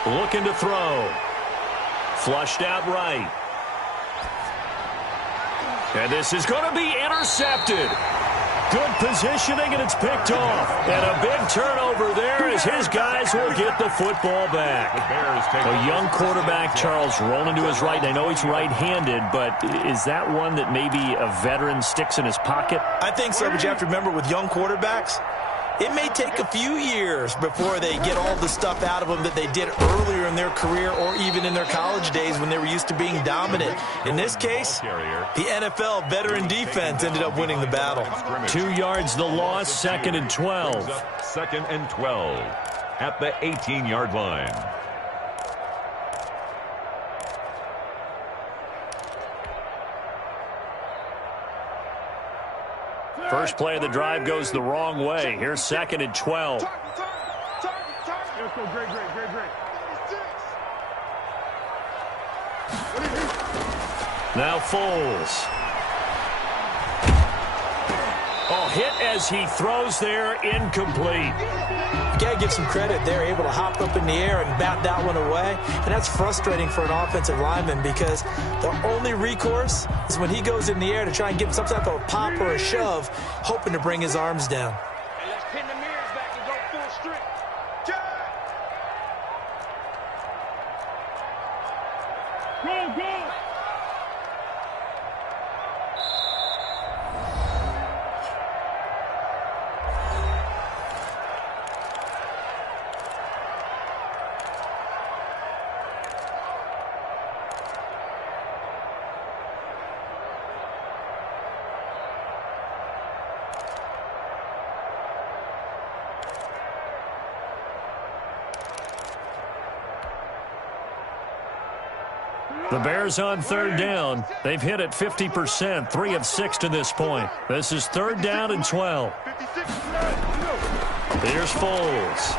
Looking to throw. Flushed out right. And this is going to be intercepted. Good positioning, and it's picked off. And a big turnover there as his guys will get the football back. A young quarterback, Charles, rolling to his right. I know he's right-handed, but is that one that maybe a veteran sticks in his pocket? I think so, but you have to remember with young quarterbacks, it may take a few years before they get all the stuff out of them that they did earlier in their career or even in their college days when they were used to being dominant. In this case, the NFL veteran defense ended up winning the battle. 2 yards the loss, 2nd and 12. 2nd and 12 at the 18-yard line. First play of the drive goes the wrong way. Here's 2nd and 12. Now Foles. Oh, hit as he throws there, incomplete. You got to give some credit. They're able to hop up in the air and bat that one away. And that's frustrating for an offensive lineman because the only recourse is when he goes in the air to try and get some type of a pop or a shove, hoping to bring his arms down. Hey, let's pin the mirrors back and go full strength. Go, go! The Bears on 3rd down. They've hit it 50%, 3 of 6 to this point. This is 3rd down and 12. Here's Foles.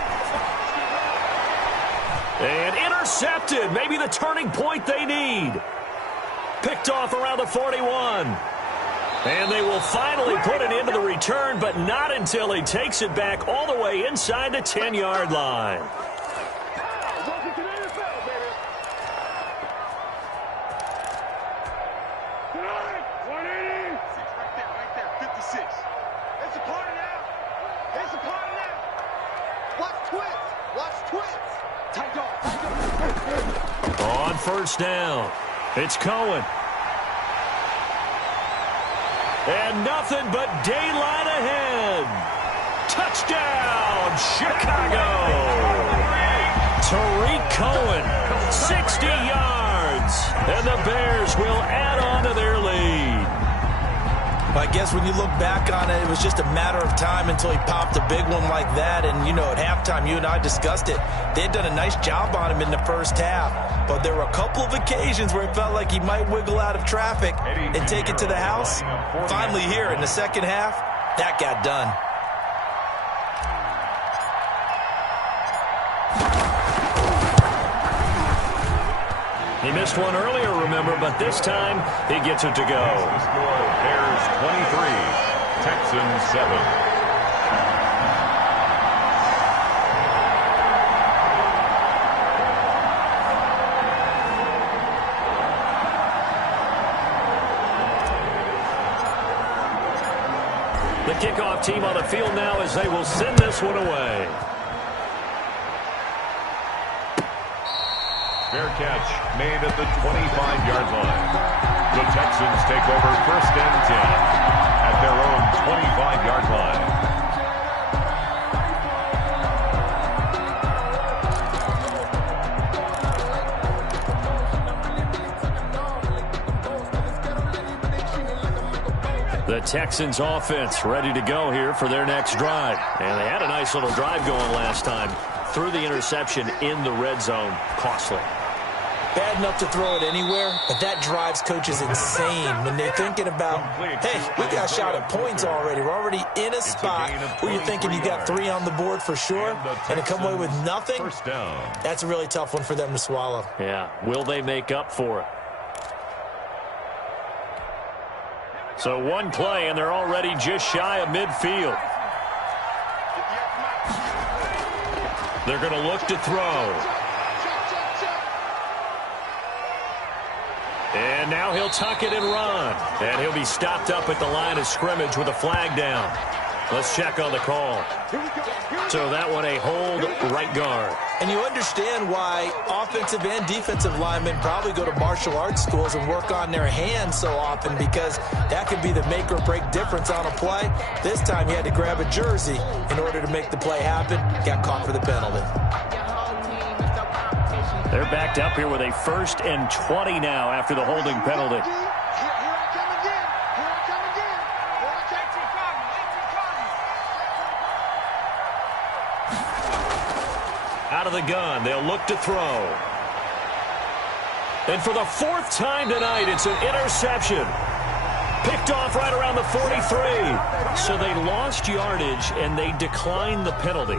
And intercepted. Maybe the turning point they need. Picked off around the 41. And they will finally put it into the return, but not until he takes it back all the way inside the 10-yard line. On 1st down, it's Cohen. And nothing but daylight ahead. Touchdown, Chicago. Tariq Cohen, 60 yards. And the Bears will add on to their lead. Well, I guess when you look back on it, it was just a matter of time until he popped a big one like that. And, you know, at halftime, you and I discussed it. They had done a nice job on him in the first half. But there were a couple of occasions where it felt like he might wiggle out of traffic and take it to the house. Finally here in the second half, that got done. He missed one earlier, remember, but this time he gets it to go. The score, Bears 23, Texans 7. The kickoff team on the field now as they will send this one away. Fair catch made at the 25-yard line. The Texans take over 1st and 10 at their own 25-yard line. The Texans offense ready to go here for their next drive. And they had a nice little drive going last time. Threw the interception in the red zone. Costly. Bad enough to throw it anywhere, but that drives coaches insane when they're thinking about, hey, we got a shot at points already. We're already in a spot where you're thinking you got 3 on the board for sure, and to come away with nothing, that's a really tough one for them to swallow. Yeah, will they make up for it? So one play, and they're already just shy of midfield. They're going to look to throw. And now he'll tuck it and run. And he'll be stopped up at the line of scrimmage with a flag down. Let's check on the call. So that one a hold right guard. And you understand why offensive and defensive linemen probably go to martial arts schools and work on their hands so often, because that could be the make or break difference on a play. This time he had to grab a jersey in order to make the play happen. Got caught for the penalty. They're backed up here with a 1st and 20 now after the holding penalty. Out of the gun, they'll look to throw. And for the 4th time tonight, it's an interception. Picked off right around the 43. So they lost yardage, and they declined the penalty.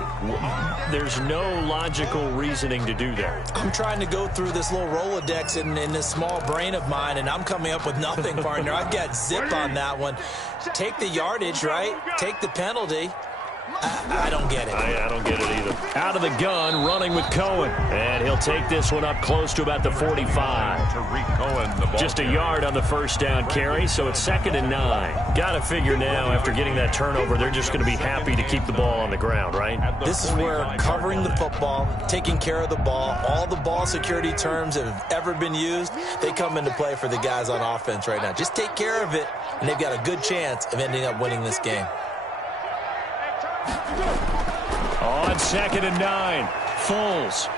There's no logical reasoning to do that. I'm trying to go through this little Rolodex in this small brain of mine, and I'm coming up with nothing, partner. I've got zip on that one. Take the yardage, right? Take the penalty. I don't get it. I don't get it either. Out of the gun, running with Cohen. And he'll take this one up close to about the 45. Just a yard on the first down carry, so it's 2nd and 9. Got to figure now, after getting that turnover, they're just going to be happy to keep the ball on the ground, right? This is where covering the football, taking care of the ball, all the ball security terms that have ever been used, they come into play for the guys on offense right now. Just take care of it, and they've got a good chance of ending up winning this game. On 2nd and 9, Foles.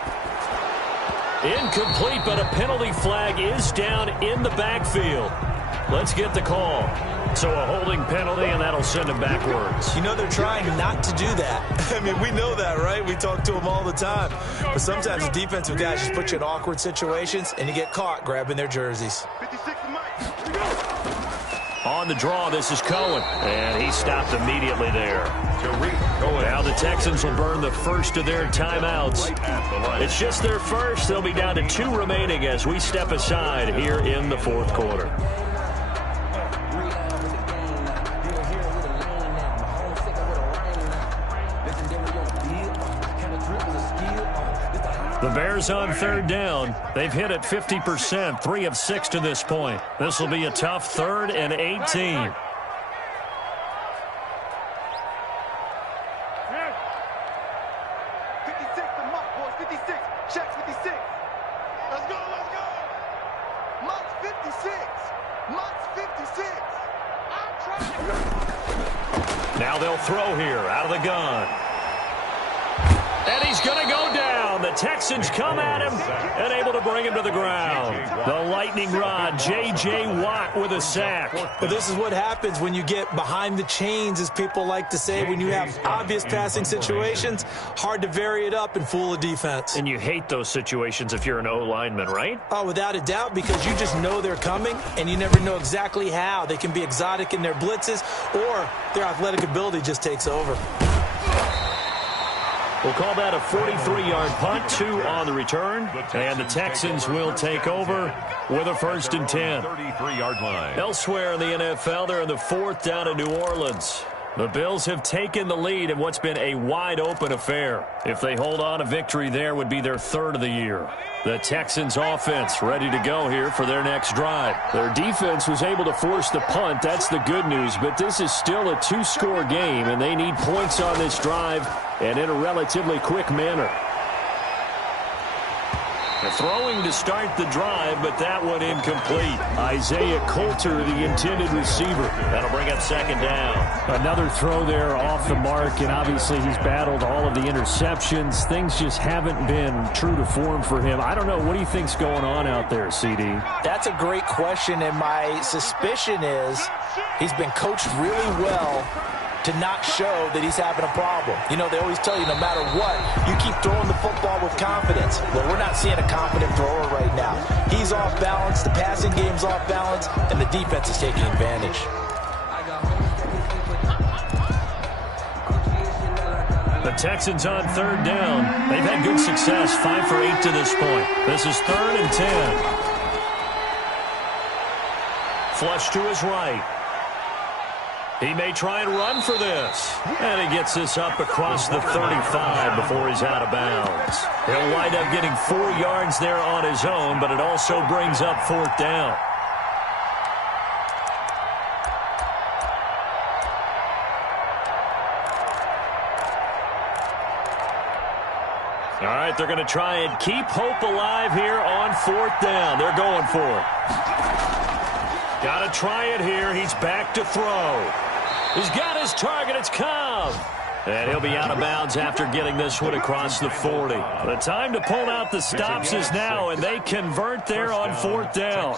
Incomplete, but a penalty flag is down in the backfield. Let's get the call. So a holding penalty, and that'll send him backwards. You know they're trying not to do that. I mean, we know that, right? We talk to them all the time. But sometimes the defensive guys just put you in awkward situations, and you get caught grabbing their jerseys. On the draw, this is Cohen. And he stopped immediately there. Now the Texans will burn the first of their timeouts. It's just their first. They'll be down to 2 remaining as we step aside here in the 4th quarter. The Bears on 3rd down. They've hit it 50%, 3 of 6 to this point. This will be a tough 3rd and 18. Now they'll throw here out of the gun. And he's going to go down. The Texans come at him and able to bring him to the ground. The lightning rod, J.J. Watt with a sack. But this is what happens when you get behind the chains, as people like to say. When you have obvious passing situations, hard to vary it up and fool a defense. And you hate those situations if you're an O-lineman, right? Oh, without a doubt, because you just know they're coming, and you never know exactly how. They can be exotic in their blitzes, or their athletic ability just takes over. We'll call that a 43-yard punt, 2 on the return. And the Texans will take over with a 1st and 10. 33-yard line. Elsewhere in the NFL, they're in the 4th down in New Orleans. The Bills have taken the lead in what's been a wide-open affair. If they hold on, a victory there would be their 3rd of the year. The Texans offense ready to go here for their next drive. Their defense was able to force the punt. That's the good news, but this is still a 2-score game, and they need points on this drive and in a relatively quick manner. They're throwing to start the drive, but that one incomplete. Isaiah Coulter, the intended receiver. That'll bring up 2nd down. Another throw there off the mark, and obviously he's battled all of the interceptions. Things just haven't been true to form for him. I don't know. What do you think's going on out there, CD? That's a great question, and my suspicion is he's been coached really well to not show that he's having a problem. You know, they always tell you no matter what, you keep throwing the football with confidence. Well, we're not seeing a confident thrower right now. He's off balance, the passing game's off balance, and the defense is taking advantage. The Texans on 3rd down. They've had good success, 5 for 8 to this point. This is 3rd and 10. Flush to his right. He may try and run for this. And he gets this up across the 35 before he's out of bounds. He'll wind up getting 4 yards there on his own, but it also brings up 4th down. All right, they're going to try and keep hope alive here on 4th down. They're going for it. Got to try it here. He's back to throw. He's got his target. It's Cobb. And he'll be out of bounds after getting this one across the 40. The time to pull out the stops is now, and they convert there on 4th down.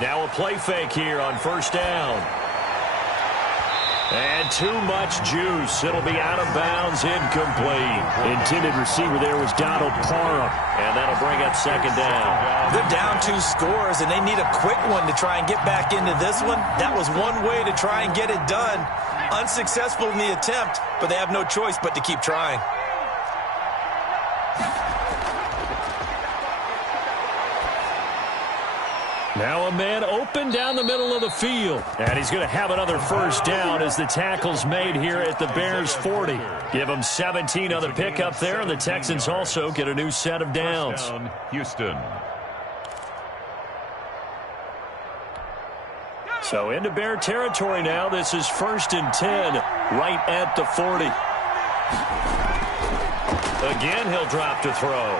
Now a play fake here on 1st down. And too much juice. It'll be out of bounds, incomplete. Intended receiver there was Donald Parham. And that'll bring up 2nd down. They're down 2 scores, and they need a quick one to try and get back into this one. That was one way to try and get it done. Unsuccessful in the attempt, but they have no choice but to keep trying. Now a man open down the middle of the field. And he's going to have another 1st down as the tackle's made here at the Bears' 40. Give them 17 on the pickup there, and the Texans also get a new set of downs. Down, Houston. So into Bear territory now. This is 1st and 10 right at the 40. Again, he'll drop to throw.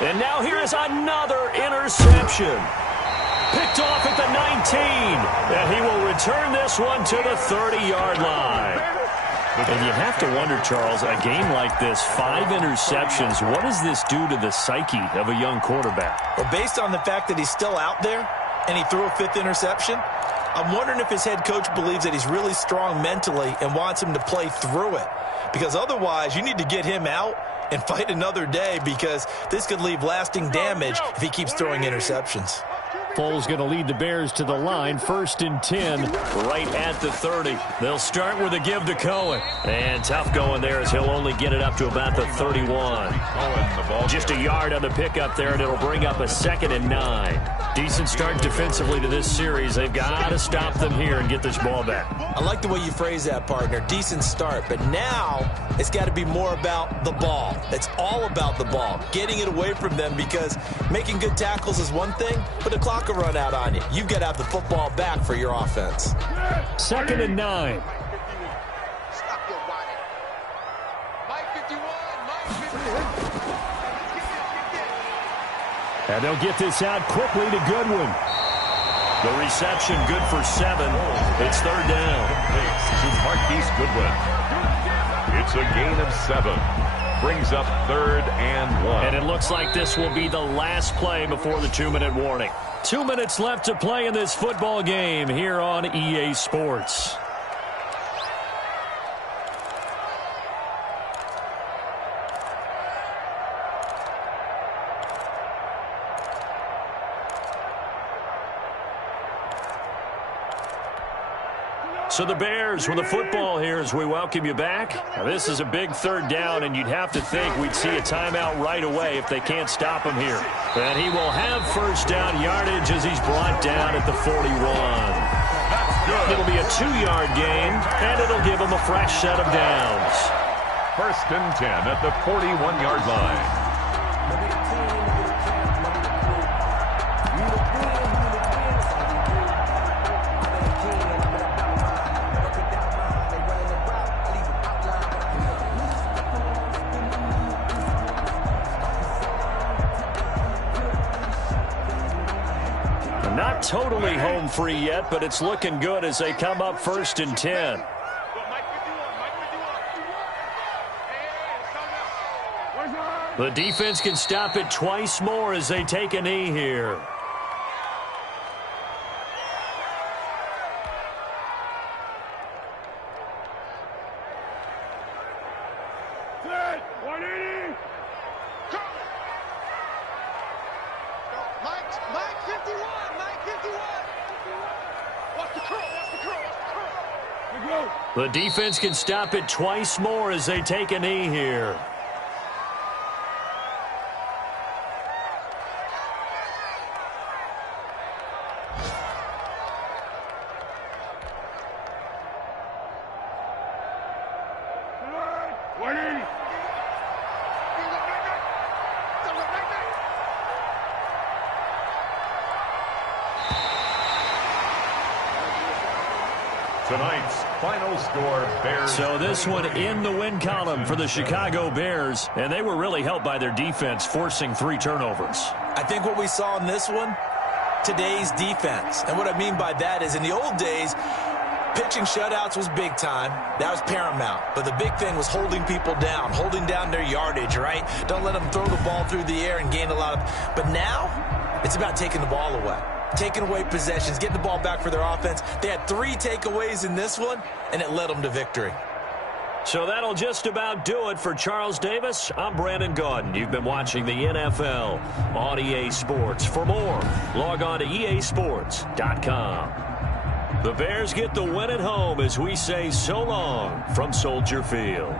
And now here is another interception. Picked off at the 19. And he will return this one to the 30-yard line. And you have to wonder, Charles, a game like this, 5 interceptions, what does this do to the psyche of a young quarterback? Well, based on the fact that he's still out there and he threw a 5th interception, I'm wondering if his head coach believes that he's really strong mentally and wants him to play through it. Because otherwise, you need to get him out and fight another day, because this could leave lasting damage if he keeps throwing interceptions. Foles going to lead the Bears to the line. 1st and 10. Right at the 30. They'll start with a give to Cohen. And tough going there as he'll only get it up to about the 31. Just a yard on the pickup there, and it'll bring up a 2nd and 9. Decent start defensively to this series. They've got to stop them here and get this ball back. I like the way you phrase that, partner. Decent start, but now it's got to be more about the ball. It's all about the ball, getting it away from them, because making good tackles is one thing, but the clock will run out on you. You've got to have the football back for your offense. 2nd and 9. Stop your whining. Mike 51, Mike 51. And they'll get this out quickly to Goodwin. The reception good for 7. It's 3rd down. To Marquise Goodwin. It's a gain of 7. Brings up 3rd and 1. And it looks like this will be the last play before the 2-minute warning. 2 minutes left to play in this football game here on EA Sports. So the Bears with the football here as we welcome you back. Now this is a big 3rd down, and you'd have to think we'd see a timeout right away if they can't stop him here. And he will have 1st down yardage as he's brought down at the 41. It'll be a 2-yard gain, and it'll give him a fresh set of downs. 1st and 10 at the 41-yard line. Not totally home free yet, but it's looking good as they come up 1st and 10. The defense can stop it twice more as they take a knee here. The defense can stop it twice more as they take a knee here. Tonight's final score, Bears. So this one in the win column for the Chicago Bears, and they were really helped by their defense, forcing 3 turnovers. I think what we saw in this one, today's defense. And what I mean by that is in the old days, pitching shutouts was big time. That was paramount. But the big thing was holding people down, holding down their yardage, right? Don't let them throw the ball through the air and gain a lot of... But now, it's about taking the ball away. Taking away possessions, getting the ball back for their offense. They had 3 takeaways in this one, and it led them to victory. So that'll just about do it for Charles Davis. I'm Brandon Gordon. You've been watching the NFL on EA Sports. For more, log on to easports.com. The Bears get the win at home as we say so long from Soldier Field.